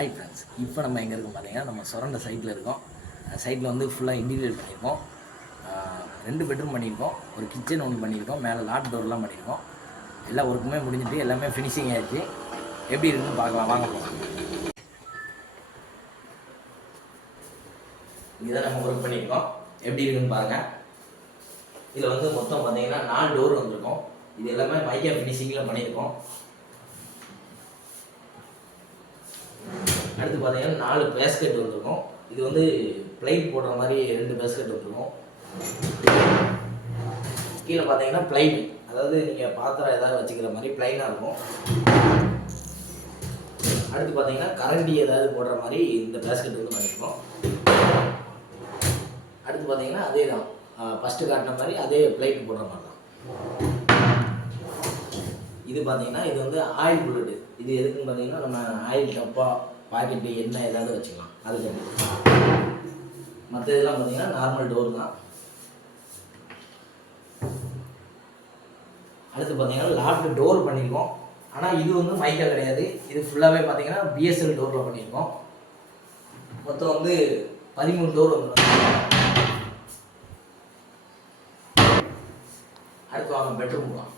Hi friends, இப்போ நம்ம எங்கே இருக்கோம் பார்த்தீங்கன்னா நம்ம சுரண்ட சைட்டில் இருக்கோம். சைட்டில் வந்து ஃபுல்லாக இன்டீரியர் பண்ணியிருக்கோம். 2 பெட்ரூம் பண்ணியிருக்கோம், ஒரு கிச்சன் ஒன்று பண்ணியிருக்கோம், மேலே லாட் டோர்லாம் பண்ணியிருக்கோம். எல்லா ஒர்க்குமே முடிஞ்சிட்டு எல்லாமே ஃபினிஷிங் ஆகிடுச்சு. எப்படி இருக்குன்னு பார்க்கலாம், வாங்க போகலாம். இங்கே தான் நம்ம ஒர்க் பண்ணியிருக்கோம், எப்படி இருக்குன்னு பாருங்கள். இதில் வந்து மொத்தம் பார்த்தீங்கன்னா 4 டோர் வந்திருக்கோம். இது எல்லாமே மைக்கா ஃபினிஷிங்கில் பண்ணியிருக்கோம். அடுத்து பார்த்தீங்கன்னா 4 பேஸ்கெட் வந்துருக்கும். இது வந்து பிளைட் போடுற மாதிரி 2 பேஸ்கெட் வந்துருக்கும். கீழே பார்த்தீங்கன்னா பிளைன், அதாவது நீங்கள் பாத்திரம் ஏதாவது வச்சுக்கிற மாதிரி பிளைனாக இருக்கும். அடுத்து பார்த்தீங்கன்னா கரண்டி ஏதாவது போடுற மாதிரி இந்த பேஸ்கெட் வந்து பண்ணியிருக்கோம். அடுத்து பார்த்தீங்கன்னா அதே தான், ஃபஸ்ட்டு காட்டின மாதிரி அதே பிளைட் போடுற மாதிரி தான். இது பார்த்தீங்கன்னா இது வந்து ஆயில் புல்லட்டு. இது எதுக்குன்னு பார்த்தீங்கன்னா நம்ம ஆயில் டப்பா, பாக்கெட்டு, எண்ணெய் ஏதாவது வச்சுக்கலாம். அதுக்கு மற்ற இதெல்லாம் பார்த்தீங்கன்னா நார்மல் டோர் தான். அடுத்து பார்த்தீங்கன்னா லாஃப்ட் டோர் பண்ணியிருக்கோம். ஆனால் இது வந்து மைக்கா கிடையாது, இது ஃபுல்லாகவே பார்த்தீங்கன்னா பிஎஸ்எல் டோரில் பண்ணியிருக்கோம். மொத்தம் வந்து 13 டோர் வந்துடும். அடுத்து வாங்க பெட்ரூம் போகலாம்.